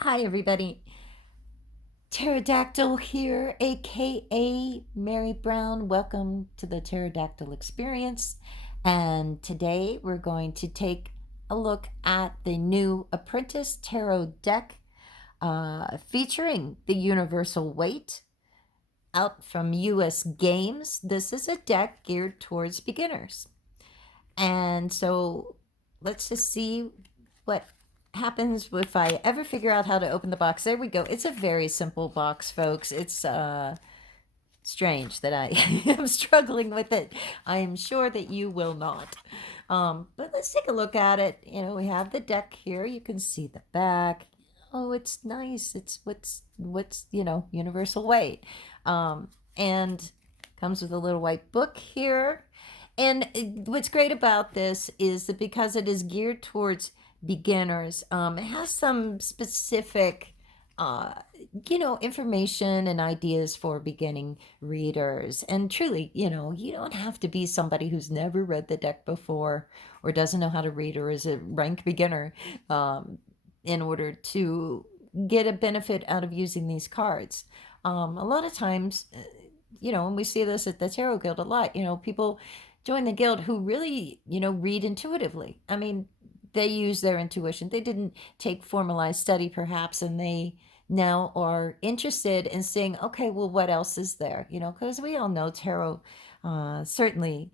Hi, everybody. Pterodactyl here, aka Mary Brown. Welcome to the Pterodactyl Experience. And today we're going to take a look at the new Apprentice Tarot Deck featuring the Universal Waite out from U.S. Games. This is a deck geared towards beginners. And so let's just see what happens if I ever figure out how to open the box. There we go. It's a very simple box, folks. It's strange that I am struggling with it. I am sure that you will not. But let's take a look at it. We have the deck here. You can see the back. Oh, it's nice. It's what's Universal Waite. And comes with a little white book here. And what's great about this is that because it is geared towards beginners, it has some specific, information and ideas for beginning readers. And truly, you don't have to be somebody who's never read the deck before or doesn't know how to read or is a rank beginner in order to get a benefit out of using these cards. A lot of times, and we see this at the Tarot Guild a lot, people join the guild who really, read intuitively. I mean, they use their intuition. They didn't take formalized study, perhaps, and they now are interested in saying, okay, well, what else is there? Because we all know tarot certainly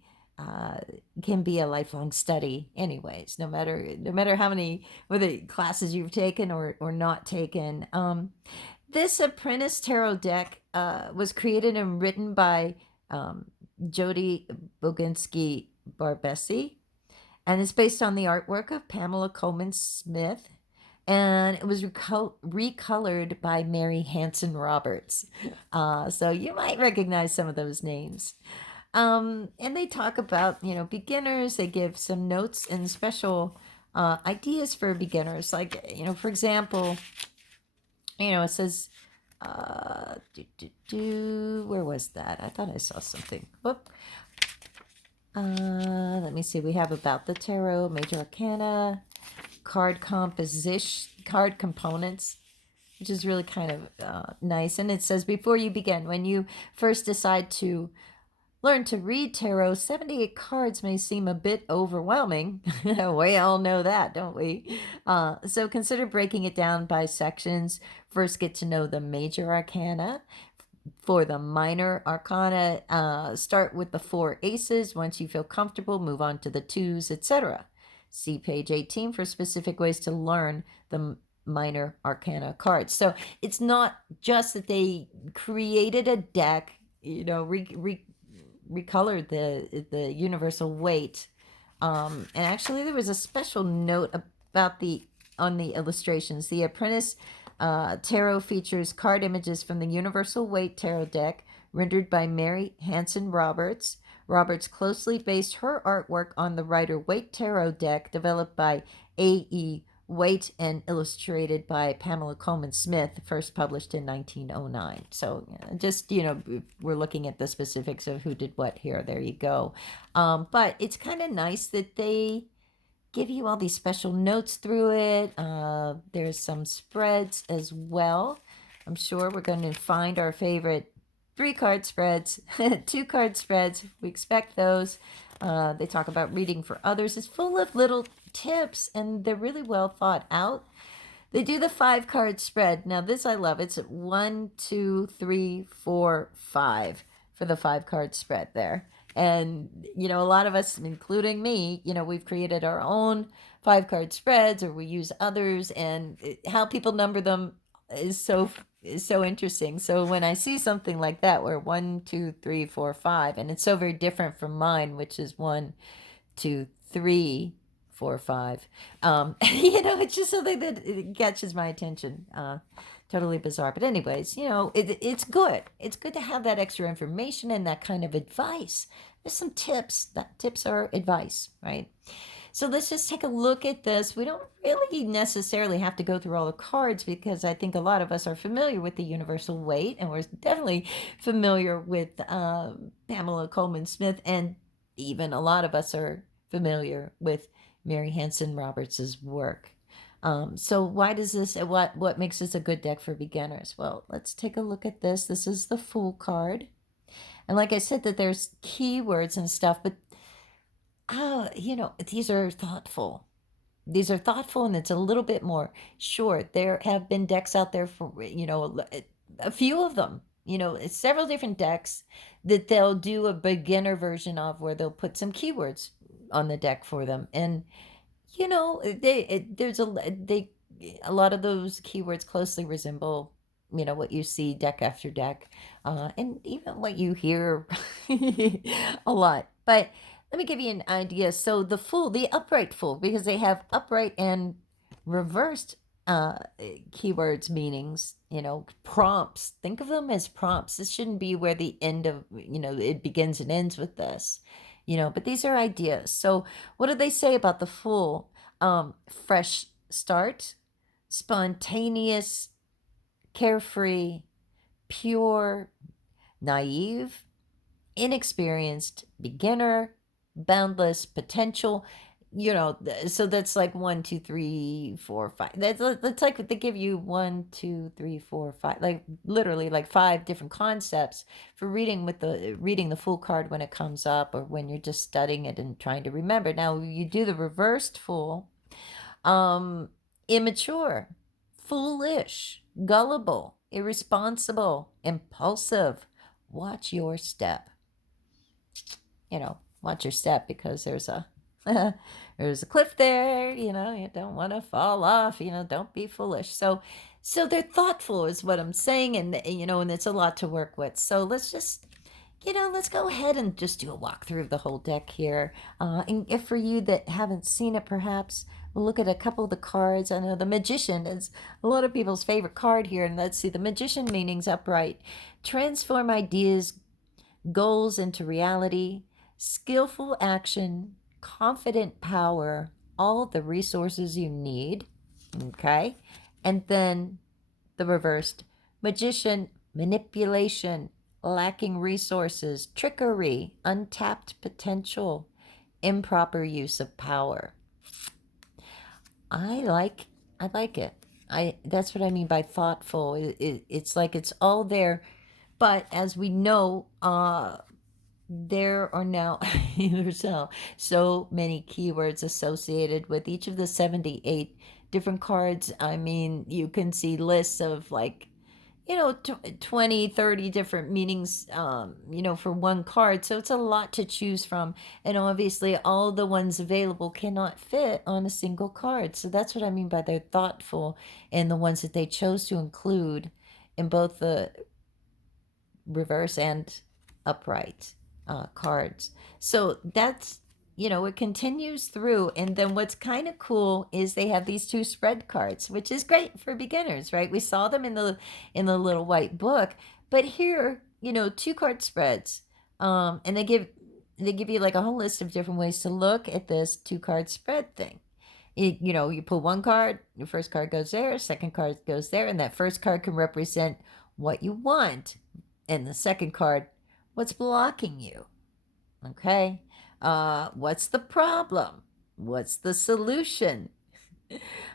can be a lifelong study, anyways. No matter how many whether classes you've taken or not taken. This Apprentice Tarot deck was created and written by Jody Boginski Barbessi, and it's based on the artwork of Pamela Colman Smith, and it was recolored by Mary Hanson-Roberts. So you might recognize some of those names. And they talk about, beginners. They give some notes and special ideas for beginners. Like, for example, it says, where was that? I thought I saw something. Whoop. Let me see. We have about the tarot, major arcana, card composition, card components, which is really kind of nice. And it says, before you begin, when you first decide to learn to read tarot, 78 cards may seem a bit overwhelming. We all know that, don't we? So consider breaking it down by sections. First, get to know the major arcana. For the minor arcana, start with the 4 aces. Once you feel comfortable, move on to the 2s, etc. See page 18 for specific ways to learn the minor arcana cards. So it's not just that they created a deck, recolored the Universal Waite. And actually, there was a special note about on the illustrations. The Apprentice Tarot features card images from the Universal Waite Tarot deck, rendered by Mary Hanson-Roberts. Roberts closely based her artwork on the Rider-Waite Tarot deck, developed by A.E. Waite and illustrated by Pamela Colman Smith, first published in 1909. So just, we're looking at the specifics of who did what here. There you go. But it's kind of nice that they give you all these special notes through it. There's some spreads as well. I'm sure we're going to find our favorite 3-card spreads, 2-card spreads. We expect those. They talk about reading for others. It's full of little tips, and they're really well thought out. They do the 5-card spread. Now, this I love. It's 1, 2, 3, 4, 5 for the 5-card spread there. And, a lot of us, including me, we've created our own 5-card spreads, or we use others, and how people number them is so interesting. So when I see something like that, where 1, 2, 3, 4, 5, and it's so very different from mine, which is 1, 2, 3, 4, 5. It's just something that it catches my attention. Totally bizarre. But anyways, it's good. It's good to have that extra information and that kind of advice. There's some tips. That tips are advice, right? So let's just take a look at this. We don't really necessarily have to go through all the cards, because I think a lot of us are familiar with the Universal Waite, and we're definitely familiar with Pamela Colman Smith, and even a lot of us are familiar with Mary Hanson-Roberts' work. So why does this, what makes this a good deck for beginners? Well, let's take a look at this. This is the Fool card. And like I said, that there's keywords and stuff, but these are thoughtful. These are thoughtful, and it's a little bit more. Sure, there have been decks out there for, a few of them, it's several different decks that they'll do a beginner version of where they'll put some keywords on the deck for them. And, a lot of those keywords closely resemble, what you see deck after deck, and even what you hear a lot. But let me give you an idea. So the Fool, the upright Fool, because they have upright and reversed keywords meanings, prompts. Think of them as prompts. This shouldn't be where the end of, it begins and ends with this, but these are ideas. So what do they say about the Fool? Fresh start, spontaneous, carefree, pure, naive, inexperienced, beginner, boundless, potential. So that's like 1, 2, 3, 4, 5. That's like they give you 1, 2, 3, 4, 5, like literally like 5 different concepts for reading the Fool card when it comes up, or when you're just studying it and trying to remember. Now you do the reversed Fool. Immature, foolish, gullible, irresponsible, impulsive. Watch your step. Watch your step, because there's a there's a cliff there, you don't want to fall off, don't be foolish. So they're thoughtful is what I'm saying, and and it's a lot to work with. So let's just let's go ahead and just do a walkthrough of the whole deck here. And if for you that haven't seen it, perhaps we'll look at a couple of the cards. I know the Magician is a lot of people's favorite card here. And let's see, the Magician meanings upright. Transform ideas, goals into reality, skillful action, confident power, all the resources you need. Okay. And then the reversed, Magician, manipulation, lacking resources, trickery, untapped potential, improper use of power. I like it. That's what I mean by thoughtful. It's like it's all there, but as we know, there are now there's now so many keywords associated with each of the 78 different cards. I mean, you can see lists of like 20, 30 different meanings, for one card. So it's a lot to choose from. And obviously, all the ones available cannot fit on a single card. So that's what I mean by they're thoughtful, and the ones that they chose to include in both the reverse and upright cards. So that's it continues through. And then what's kind of cool is they have these 2 spread cards, which is great for beginners, right? We saw them in the little white book, but here 2 card spreads, and they give you like a whole list of different ways to look at this 2 card spread thing. You pull one card, your first card goes there, second card goes there, and that first card can represent what you want, and the second card, what's blocking you. Okay. What's the problem? What's the solution?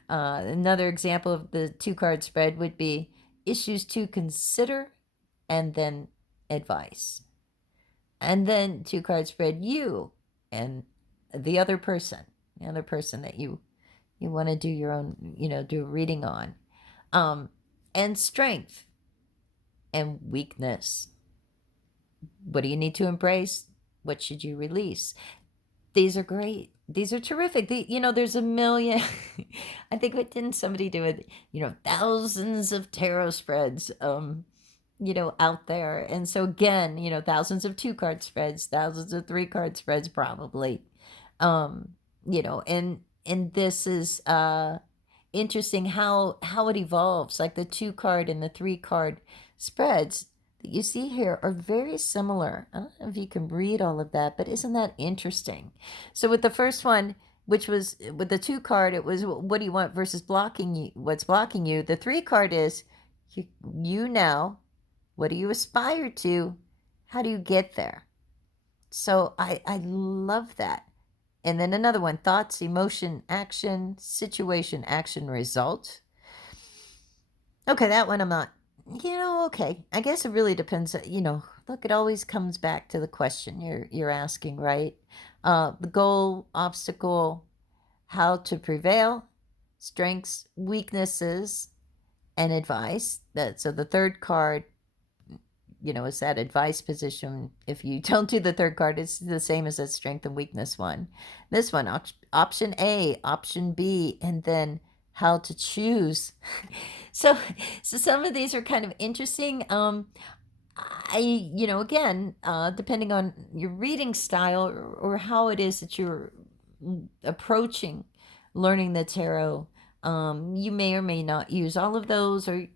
Another example of the 2 card spread would be issues to consider, and then advice. And then 2 card spread, you and the other person that you want to do your own, do a reading on. And strength and weakness. What do you need to embrace? What should you release? These are great. These are terrific. There's a million. I think, what didn't somebody do it? Thousands of tarot spreads, out there. And so again, thousands of 2 card spreads, thousands of 3 card spreads, probably. And this is interesting how it evolves. Like the 2 card and the 3 card spreads that you see here are very similar. I don't know if you can read all of that, but isn't that interesting? So with the first one, which was with the 2 card, it was what do you want versus blocking you, what's blocking you. The 3 card is you now, what do you aspire to? How do you get there? So I love that. And then another one, thoughts, emotion, action, situation, action, result. Okay, that one I'm not, okay. I guess it really depends, look, it always comes back to the question you're asking, right? The goal, obstacle, how to prevail, strengths, weaknesses, and advice. So the third card, is that advice position. If you don't do the third card, it's the same as that strength and weakness one. This one, option A, option B, and then how to choose. so some of these are kind of interesting. Again, depending on your reading style or how it is that you're approaching learning the tarot, you may or may not use all of those, or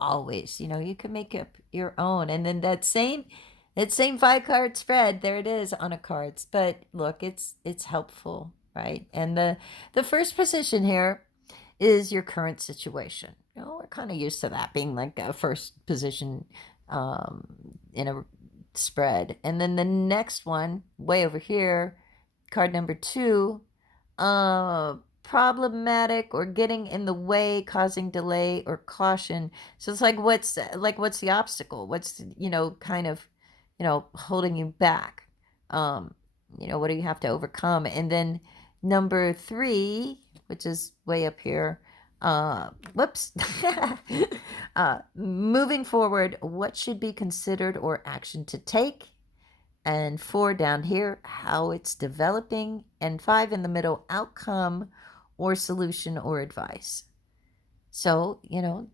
always, you can make up your own. And then that same 5-card spread, there it is on a cards. But look, it's helpful, right? And the first position here is your current situation. We're kind of used to that being like a first position in a spread. And then the next one, way over here, card number 2, problematic or getting in the way, causing delay or caution. So it's like what's the obstacle? What's kind of holding you back? What do you have to overcome? And then number 3, which is way up here, whoops. Moving forward, what should be considered or action to take? And 4 down here, how it's developing. And 5 in the middle, outcome or solution or advice. So,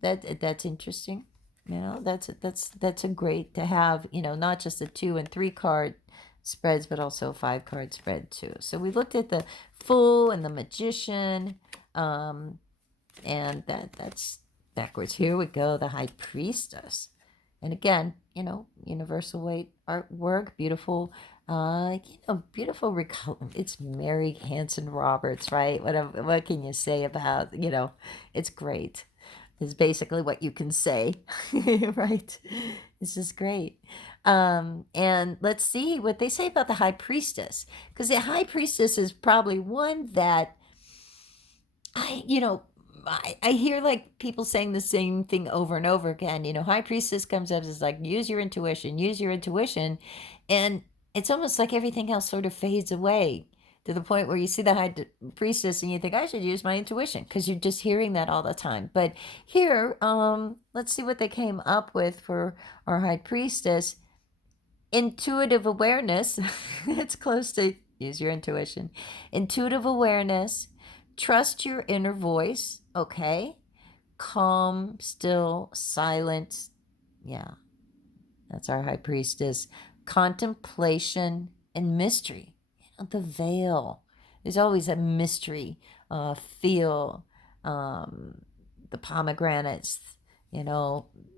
that's interesting. That's a great to have, not just a 2 and 3 card spreads, but also a 5-card spread too. So we looked at the Fool and the Magician, and that's backwards. Here we go, the High Priestess. And again, Universal Waite artwork, beautiful, beautiful recolor. It's Mary Hanson-Roberts, right? What can you say about, it's great. Is basically what you can say, right? This is great. And let's see what they say about the High Priestess, because the High Priestess is probably one that I hear like people saying the same thing over and over again. High Priestess comes up as like, use your intuition, and it's almost like everything else sort of fades away to the point where you see the High Priestess and you think, I should use my intuition, because you're just hearing that all the time. But here, let's see what they came up with for our High Priestess. Intuitive awareness. It's close to use your intuition. Intuitive awareness. Trust your inner voice. Okay. Calm, still, silent. Yeah. That's our High Priestess. Contemplation and mystery. The veil. There's always a mystery. Feel. The pomegranates. And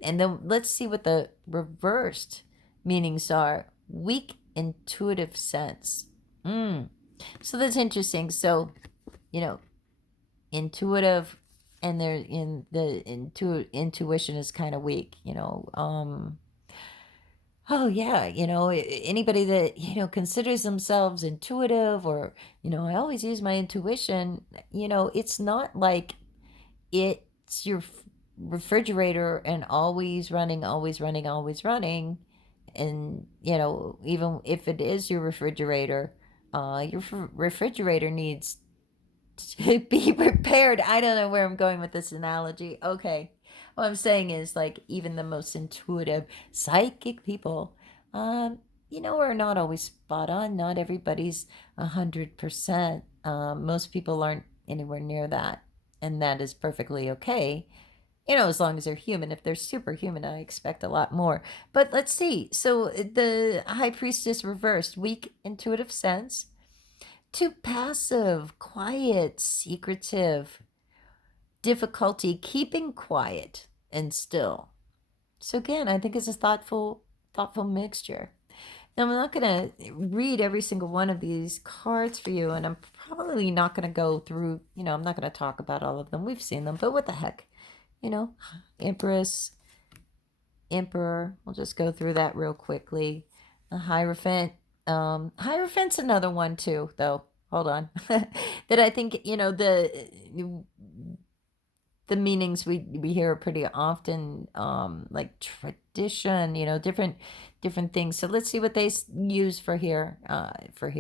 then let's see what the reversed meanings are. Weak intuitive sense. So that's interesting. So, intuitive, and they're in the intuition is kind of weak. Oh yeah, anybody that considers themselves intuitive, or I always use my intuition. It's not like it's your refrigerator and always running, always running, always running. And even if it is your refrigerator needs to be repaired. I don't know where I'm going with this analogy. Okay, what I'm saying is, like, even the most intuitive psychic people are not always spot on. Not everybody's 100%. Most people aren't anywhere near that, and that is perfectly okay. As long as they're human. If they're superhuman, I expect a lot more. But let's see. So the High Priestess reversed, weak intuitive sense, to passive, quiet, secretive, difficulty keeping quiet and still. So again, I think it's a thoughtful mixture. Now, I'm not going to read every single one of these cards for you, and I'm probably not going to go through, I'm not going to talk about all of them. We've seen them, but what the heck? Empress, Emperor. We'll just go through that real quickly. The Hierophant. Hierophant's another one too, though. hold on, that I think, the meanings we hear pretty often, like tradition, different things. So let's see what they use for here, for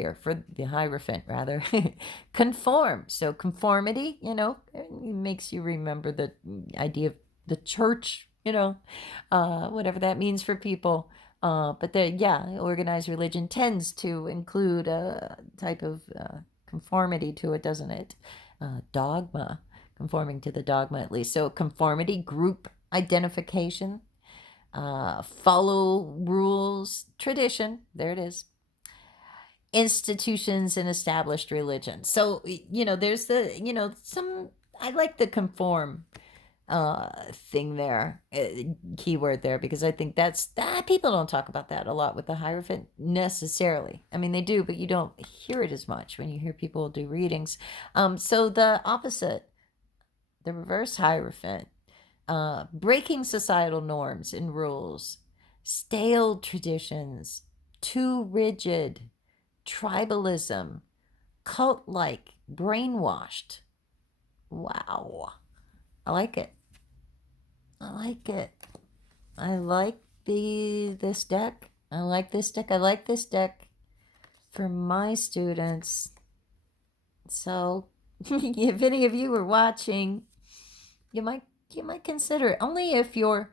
the Hierophant rather. Conform. So conformity, it makes you remember the idea of the church, whatever that means for people. But organized religion tends to include a type of conformity to it, doesn't it? Dogma, conforming to the dogma at least. So conformity, group identification, follow rules, tradition, there it is, institutions and established religion. So, there's some, I like the conform thing there, keyword there, because I think that people don't talk about that a lot with the Hierophant necessarily. I mean, they do, but you don't hear it as much when you hear people do readings. So the opposite, the reverse Hierophant, breaking societal norms and rules, stale traditions, too rigid, tribalism, cult-like, brainwashed. Wow. I like it. I like it. I like this deck. I like this deck. I like this deck for my students. So if any of you are watching, you might consider it. Only if you're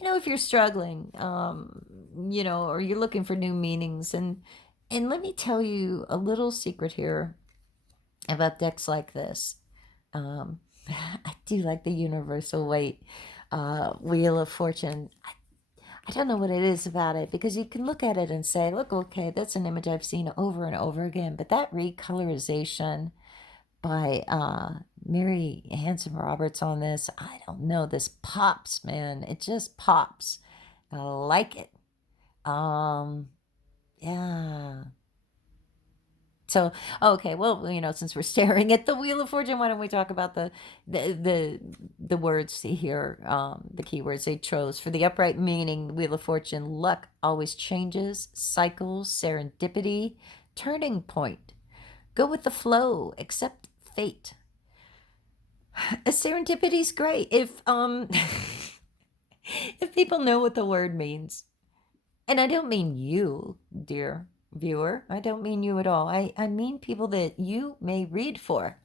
if you're struggling, or you're looking for new meanings. And let me tell you a little secret here about decks like this. I do like the Universal Waite Wheel of Fortune. I don't know what it is about it, because you can look at it and say, look, okay, that's an image I've seen over and over again. But that recolorization by Mary Hanson-Roberts on this, I don't know, this pops, man. It just pops. I like it. Yeah. So, okay, well, since we're staring at the Wheel of Fortune, why don't we talk about the words here, the keywords they chose for the upright meaning. Wheel of Fortune: luck always changes, cycles, serendipity, turning point, go with the flow, accept fate. Serendipity's great if if people know what the word means. And I don't mean you, dear viewer. I don't mean you at all. I mean people that you may read for.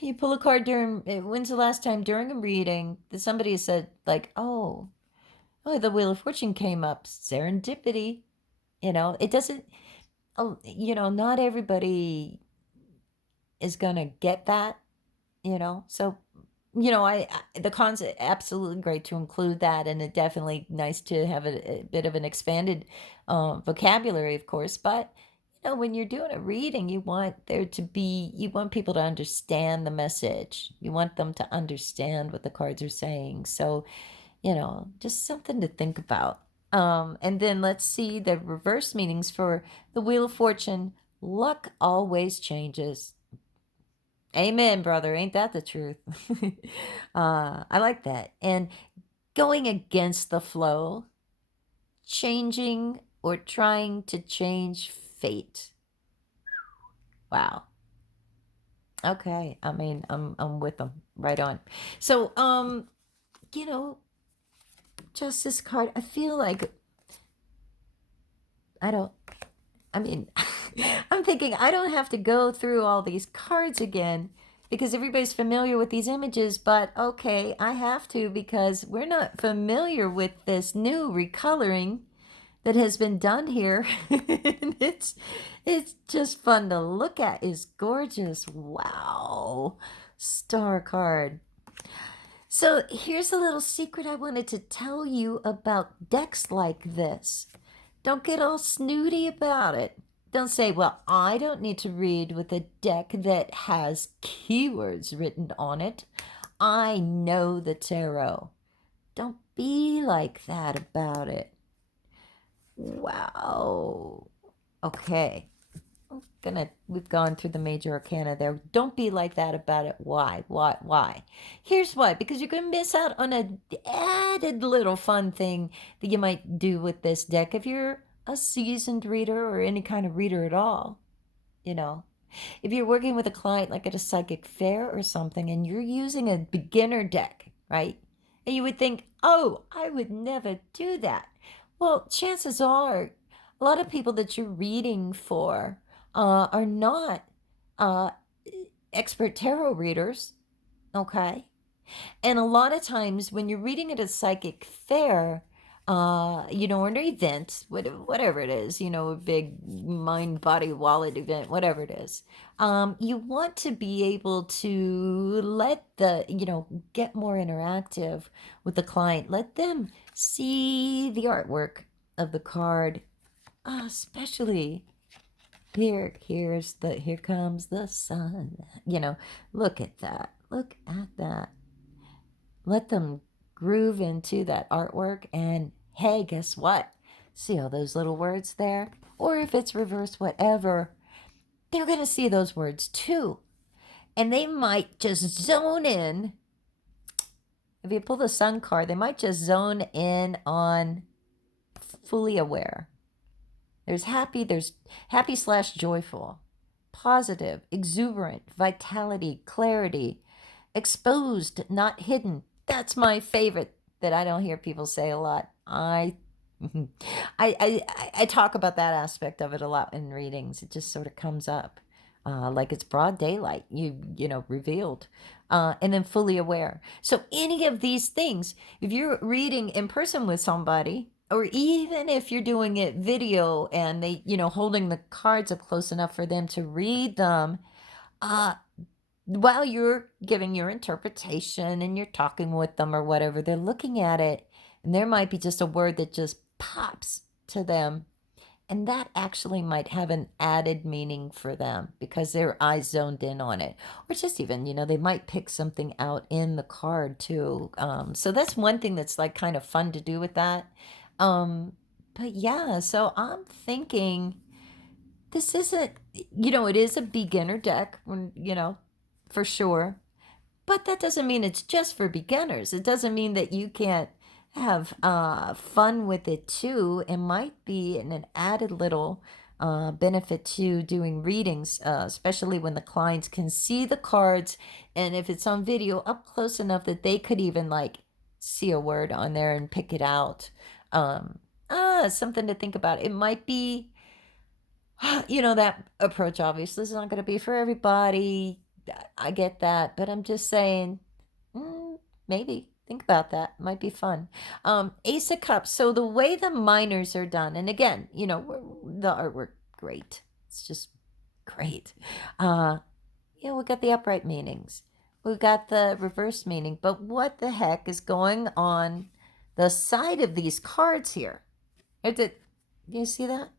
You pull a card during, when's the last time during a reading that somebody said, like, oh, the Wheel of Fortune came up, serendipity. It doesn't, not everybody is going to get that, so the concept, absolutely great to include that, and it definitely nice to have a bit of an expanded vocabulary, of course. But when you're doing a reading, you want people to understand the message. You want them to understand what the cards are saying. So just something to think about. And then let's see the reverse meanings for the Wheel of Fortune. Luck always changes. Amen, brother. Ain't that the truth? I like that. And going against the flow, changing or trying to change fate. Wow. Okay. I mean, I'm with them. Right on. So, Justice card, I feel like I'm thinking I don't have to go through all these cards again because everybody's familiar with these images, but okay, I have to, because we're not familiar with this new recoloring that has been done here. And it's just fun to look at. It's gorgeous. Wow. Star card. So here's a little secret I wanted to tell you about decks like this. Don't get all snooty about it. Don't say, well, I don't need to read with a deck that has keywords written on it. I know the tarot. Don't be like that about it. Wow. Okay. We've gone through the major arcana there. Don't be like that about it. Why? Here's why. Because you're going to miss out on a added little fun thing that you might do with this deck if you're a seasoned reader or any kind of reader at all. you know. If you're working with a client like at a psychic fair or something and you're using a beginner deck, right? And you would think, oh, I would never do that. Well, chances are a lot of people that you're reading for are not uh, expert tarot readers, okay? And a lot of times when you're reading at a psychic fair, or an event, whatever it is, a big mind, body, wallet event, whatever it is, you want to be able to let get more interactive with the client. Let them see the artwork of the card, especially here comes the sun. Look at that. Look at that. Let them groove into that artwork, and hey, guess what? See all those little words there? Or if it's reversed, whatever, they're going to see those words too. And they might just zone in. If you pull the sun card, they might just zone in on fully aware. There's happy slash joyful, positive, exuberant, vitality, clarity, exposed, not hidden. That's my favorite that I don't hear people say a lot. I talk about that aspect of it a lot in readings. It just sort of comes up, like it's broad daylight. Revealed, and then fully aware. So any of these things, if you're reading in person with somebody, or even if you're doing it video and they, holding the cards up close enough for them to read them, while you're giving your interpretation and you're talking with them or whatever, they're looking at it, and there might be just a word that just pops to them, and that actually might have an added meaning for them because their eyes zoned in on it. Or just even, they might pick something out in the card too. So that's one thing that's like kind of fun to do with that. But yeah, so I'm thinking this isn't, it is a beginner deck, for sure. But that doesn't mean it's just for beginners. It doesn't mean that you can't have fun with it too. It might be an added little benefit to doing readings, especially when the clients can see the cards, and if it's on video up close enough that they could even like see a word on there and pick it out. Something to think about. It might be, that approach obviously is not going to be for everybody. I get that, but I'm just saying, maybe think about that. Might be fun. Ace of Cups. So the way the minors are done, and again, the artwork, great. It's just great. We got the upright meanings. We got the reverse meaning, but what the heck is going on the side of these cards here? You see that?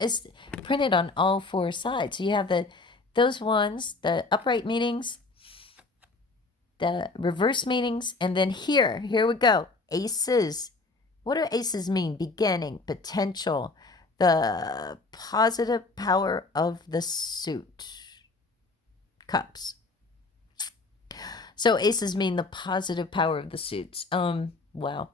It's printed on all four sides. So you have those ones, the upright meanings, the reverse meanings, and then here we go. Aces. What do aces mean? Beginning, potential, the positive power of the suit. Cups. So aces mean the positive power of the suits. Wow.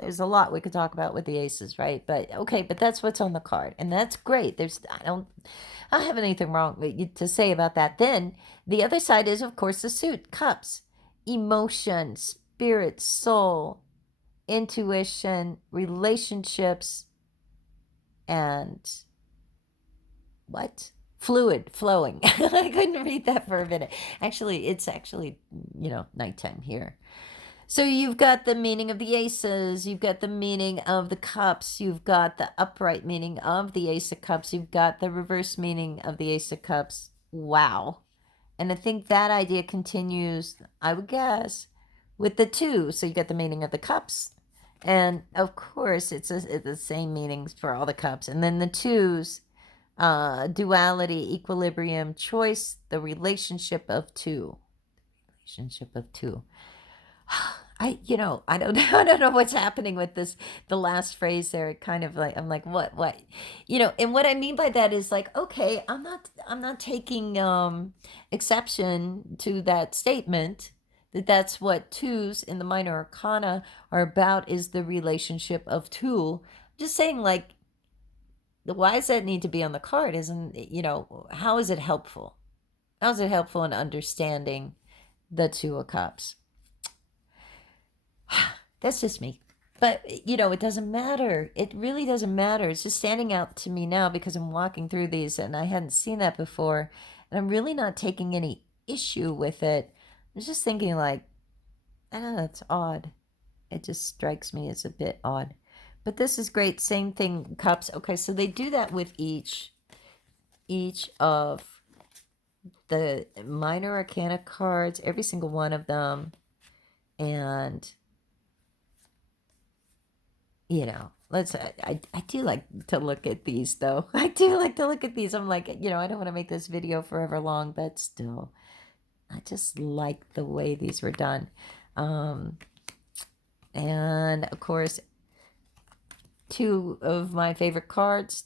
There's a lot we could talk about with the aces, right? But okay, but that's what's on the card, and that's great. I don't have anything wrong to say about that. Then the other side is, of course, the suit, cups, emotion, spirit, soul, intuition, relationships, and what? Fluid, flowing. I couldn't read that for a minute. Actually, it's nighttime here. So you've got the meaning of the aces, you've got the meaning of the cups, you've got the upright meaning of the ace of cups, you've got the reverse meaning of the ace of cups. Wow. And I think that idea continues, I would guess, with the two. So you got the meaning of the cups, and of course it's the same meanings for all the cups. And then the twos, duality, equilibrium, choice, the relationship of two. Relationship of two. I don't know what's happening with this, the last phrase there. It kind of like, I'm like, what, and what I mean by that is like, okay, I'm not taking exception to that statement that's what twos in the minor arcana are about, is the relationship of two. I'm just saying, like, why does that need to be on the card? Isn't, how is it helpful? How is it helpful in understanding the Two of Cups? That's just me. But, it doesn't matter. It really doesn't matter. It's just standing out to me now because I'm walking through these and I hadn't seen that before. And I'm really not taking any issue with it. I was just thinking, like, I don't know, it's odd. It just strikes me as a bit odd. But this is great. Same thing, cups. Okay, so they do that with each of the minor arcana cards, every single one of them. And I do like to look at these, though. I do like to look at these. I'm like, I don't want to make this video forever long, but still, I just like the way these were done. And of course, two of my favorite cards,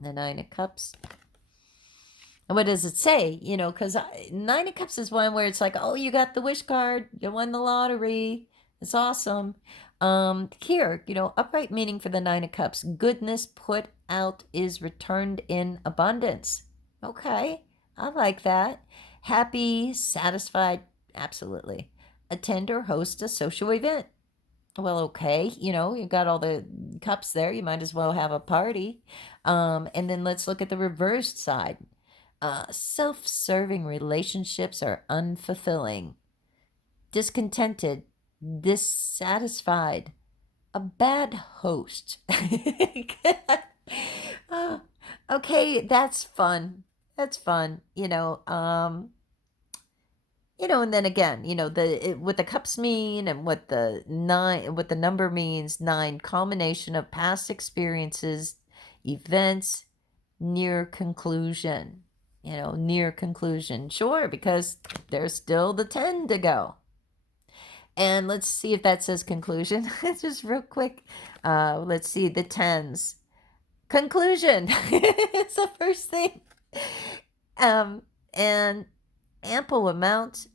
the Nine of Cups. And what does it say? Because Nine of Cups is one where it's like, oh, you got the wish card, you won the lottery, it's awesome. Here, upright meaning for the Nine of Cups, goodness put out is returned in abundance. Okay, I like that. Happy, satisfied, absolutely. Attend or host a social event. Well, okay, you've got all the cups there, you might as well have a party. And then let's look at the reversed side. Self-serving relationships are unfulfilling. Discontented, dissatisfied, a bad host. Okay, that's fun. That's fun. And then again, what the cups mean and what the number means, 9, culmination of past experiences, events, near conclusion. Near conclusion. Sure, because there's still the 10 to go. And let's see if that says conclusion. Just real quick. Let's see, the 10s. Conclusion. It's the first thing. And ample amount.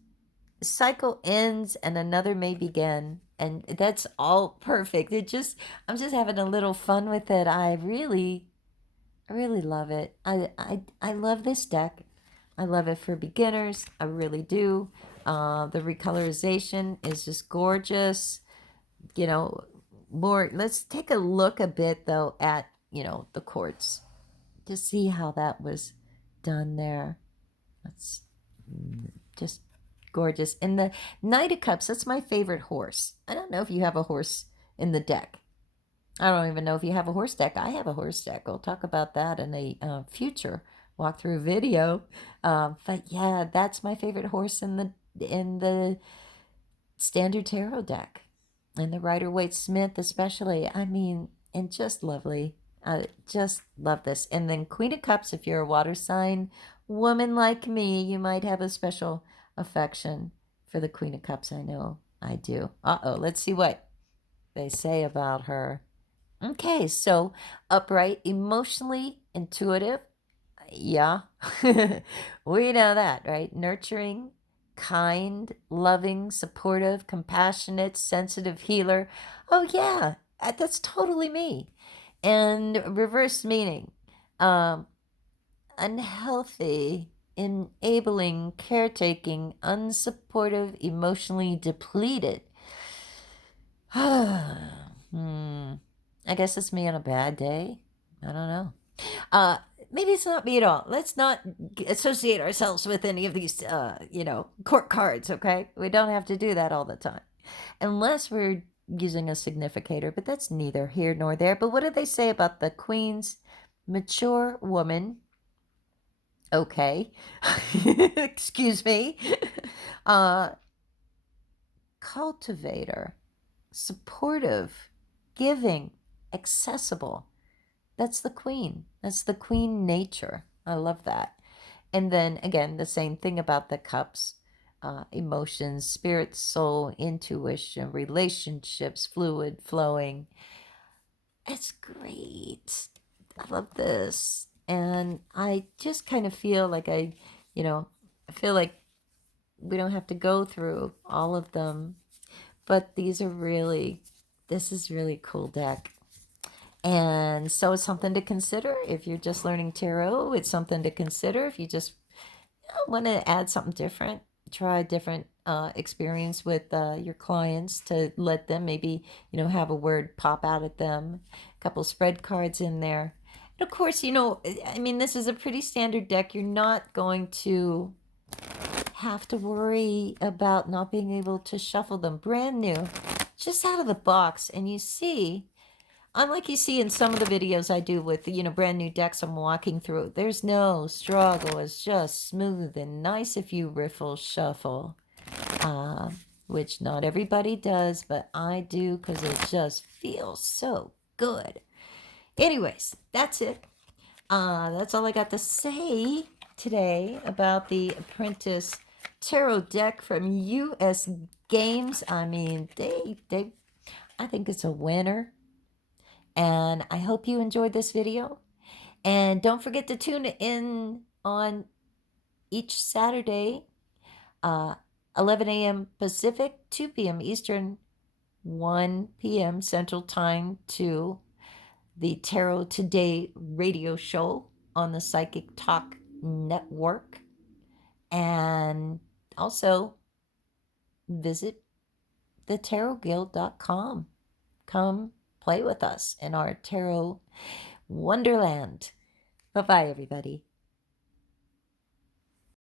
Cycle ends and another may begin. And that's all perfect. I'm just having a little fun with it. I really love it. I love this deck. I love it for beginners. I really do. The recolorization is just gorgeous. Let's take a look a bit, though, at, the quartz to see how that was done there. That's just gorgeous. And the Knight of Cups, that's my favorite horse. I don't know if you have a horse in the deck. I don't even know if you have a horse deck. I have a horse deck. We'll talk about that in a future walkthrough video. But yeah, that's my favorite horse in the standard tarot deck. And the Rider-Waite Smith especially. I mean, and just lovely. I just love this. And then Queen of Cups, if you're a water sign woman like me, you might have a special affection for the Queen of Cups. I know I do. Uh-oh, let's see what they say about her. Okay, so upright, emotionally intuitive. Yeah, we know that, right? Nurturing, kind, loving, supportive, compassionate, sensitive healer. Oh, yeah, that's totally me. And reverse meaning, unhealthy, enabling, caretaking, unsupportive, emotionally depleted. I guess it's me on a bad day. I don't know. Maybe it's not me at all. Let's not associate ourselves with any of these, court cards, okay? We don't have to do that all the time. Unless we're using a significator, but that's neither here nor there. But what do they say about the Queen's mature woman? Okay. Excuse me. Cultivator, supportive, giving, accessible. That's the Queen. That's the Queen nature. I love that. And then again, the same thing about the cups. Emotions, spirit, soul, intuition, relationships, fluid, flowing. It's great. I love this. And I just kind of feel like I feel like we don't have to go through all of them. But this is really cool deck. And so it's something to consider if you're just learning tarot. It's something to consider if you just want to add something different, try a different experience with your clients to let them maybe, have a word pop out at them, a couple spread cards in there. And of course, I mean, this is a pretty standard deck. You're not going to have to worry about not being able to shuffle them. Brand new, just out of the box. And you see, unlike you see in some of the videos I do with, brand new decks I'm walking through, there's no struggle. It's just smooth and nice if you riffle shuffle, which not everybody does, but I do because it just feels so good. Anyways, that's it. That's all I got to say today about the Apprentice Tarot Deck from U.S. Games. I mean, I think it's a winner. And I hope you enjoyed this video. And don't forget to tune in on each Saturday, 11 a.m. Pacific, 2 p.m. Eastern, 1 p.m. Central Time, to the Tarot Today radio show on the Psychic Talk Network. And also visit thetarotguild.com. Come play with us in our tarot wonderland. Bye-bye, everybody.